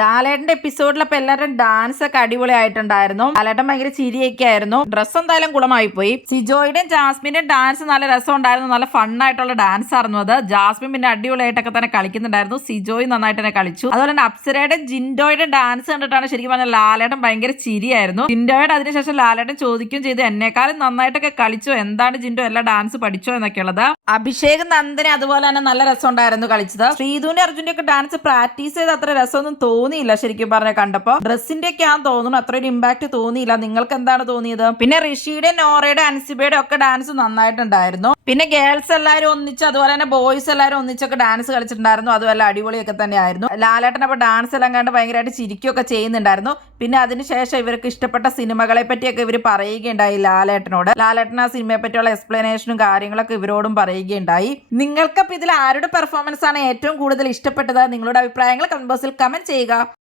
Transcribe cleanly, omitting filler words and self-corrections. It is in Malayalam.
ലാലേട്ടന്റെ എപ്പിസോഡിലപ്പോ എല്ലാവരും ഡാൻസ് ഒക്കെ അടിപൊളിയായിട്ടുണ്ടായിരുന്നു. ലാലേട്ടൻ ഭയങ്കര ചിരിയൊക്കെ ആയിരുന്നു. ഡ്രസ്സ് എന്തായാലും കുളമായി പോയി. സിജോയുടെയും ജാസ്മിന്റെയും ഡാൻസ് നല്ല രസം ഉണ്ടായിരുന്നു. നല്ല ഫണ്ണായിട്ടുള്ള ഡാൻസ് ആയിരുന്നു അത്. ജാസ്മിൻ പിന്നെ അടിപൊളിയായിട്ടൊക്കെ തന്നെ കളിക്കുന്നുണ്ടായിരുന്നു. സിജോയും നന്നായിട്ട് തന്നെ കളിച്ചു. അതുപോലെ തന്നെ അപ്സരയുടെയും ജിൻഡോയുടെയും ഡാൻസ് കണ്ടിട്ടാണ് ശരിക്കും പറഞ്ഞാൽ ലാലേട്ടൻ ഭയങ്കര ചിരിയായിരുന്നു. ജിൻഡോയുടെ അതിനുശേഷം ലാലേട്ടൻ ചോദിക്കുകയും ചെയ്തു, എന്നെക്കാളും നന്നായിട്ടൊക്കെ കളിച്ചോ, എന്താണ് ജിൻഡോ എല്ലാ ഡാൻസ് പഠിച്ചോ എന്നൊക്കെയുള്ളത്. അഭിഷേക് നന്ദനെ അതുപോലെ തന്നെ നല്ല രസം ഉണ്ടായിരുന്നു കളിച്ചത്. ശ്രീധുവിന്റെ അർജുന്റെ ഒക്കെ ഡാൻസ് പ്രാക്ടീസ് ചെയ്ത് അത്ര രസമൊന്നും തോന്നിയില്ല ശരിക്കും പറഞ്ഞ കണ്ടപ്പോ. ഡ്രസ്സിന്റെ ഒക്കെ ആണെന്ന് തോന്നുന്നു, അത്ര ഒരു ഇമ്പാക്ട് തോന്നിയില്ല. നിങ്ങൾക്ക് എന്താണ് തോന്നിയത്? പിന്നെ ഋഷിയുടെ, നോറയുടെ, അൻസിബയുടെ ഒക്കെ ഡാൻസ് നന്നായിട്ടുണ്ടായിരുന്നു. പിന്നെ ഗേൾസ് എല്ലാവരും ഒന്നിച്ച് അതുപോലെ തന്നെ ബോയ്സ് എല്ലാവരും ഒന്നിച്ചൊക്കെ ഡാൻസ് കളിച്ചിട്ടുണ്ടായിരുന്നു. അതുമല്ല അടിപൊളിയൊക്കെ തന്നെയായിരുന്നു. ലാലേട്ടൻ അപ്പോൾ ഡാൻസ് എല്ലാം കണ്ട് ഭയങ്കരമായിട്ട് ചിരിക്കുകയൊക്കെ ചെയ്യുന്നുണ്ടായിരുന്നു. പിന്നെ അതിനുശേഷം ഇവർക്ക് ഇഷ്ടപ്പെട്ട സിനിമകളെ പറ്റിയൊക്കെ ഇവർ പറയുകയുണ്ടായി ലാലേട്ടനോട്. ലാലേട്ടൻ ആ സിനിമയെ പറ്റിയുള്ള എക്സ്പ്ലനേഷനും കാര്യങ്ങളൊക്കെ ഇവരോടും പറയുകയുണ്ടായി. നിങ്ങൾക്കപ്പോൾ ഇതിൽ ആരുടെ പെർഫോമൻസ് ആണ് ഏറ്റവും കൂടുതൽ ഇഷ്ടപ്പെട്ടത്? നിങ്ങളുടെ അഭിപ്രായങ്ങൾ കമന്റ് ബോക്സിൽ കമന്റ് ചെയ്യുക.